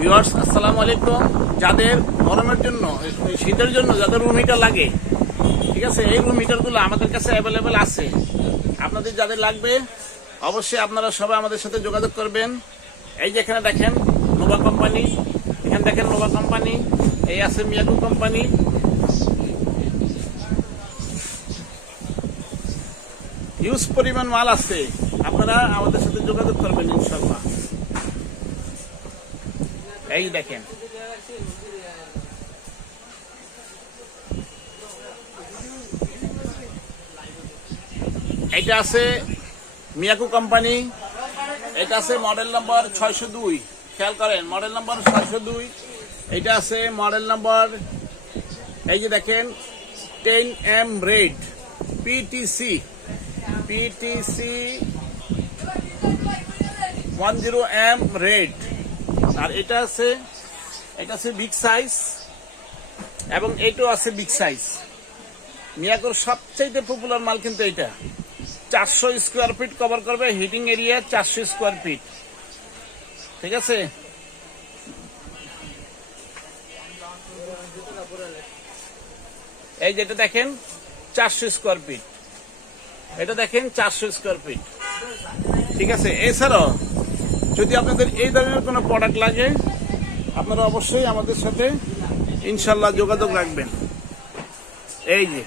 Viewers আসসালামু আলাইকুম। যাদের গরমের জন্য শীতের জন্য যাদের রুম হিটার লাগে, ঠিক আছে? এই রুম হিটারগুলো আমাদের কাছে অ্যাভেলেবেল আছে। আপনাদের যাদের লাগবে, অবশ্যই আপনারা সবাই আমাদের সাথে যোগাযোগ করবেন। এই যে এখানে দেখেন নোভা কোম্পানি এখানে দেখেন নোভা কোম্পানি এই আছে মিয়াকু কোম্পানি হিউজ পরিমাণ মাল আছে। আপনারা আমাদের সাথে যোগাযোগ করবেন ইনশাল্লাহ এই দেখেন। এটা আছে মিয়াকু কোম্পানি, এটা আছে মডেল নাম্বার ছয়শো দুই। খেয়াল করেন মডেল নাম্বার ছয়শো দুই, এটা আছে মডেল নাম্বার এই যে দেখেন ten M red PTC PTC one zero M red আর এটা আছে এটা আছে বিগ সাইজ এবং এটাও আছে বিগ সাইজ মিয়াকোর সবচেয়ে পপুলার মাল কিন্তু এটা চারশো স্কোয়ার ফিট কভার করবে হিটিং এরিয়া চারশো স্কোয়ার ফিট ঠিক আছে? এই যেটা দেখেন, চারশো স্কোয়ার ফিট এটা দেখেন, চারশো স্কোয়ার ফিট ঠিক আছে? এছাড়াও যদি আপনাদের এই ধরনের কোনো প্রোডাক্ট লাগে, আপনারা অবশ্যই আমাদের সাথে ইনশাল্লাহ যোগাযোগ রাখবেন। এই যে।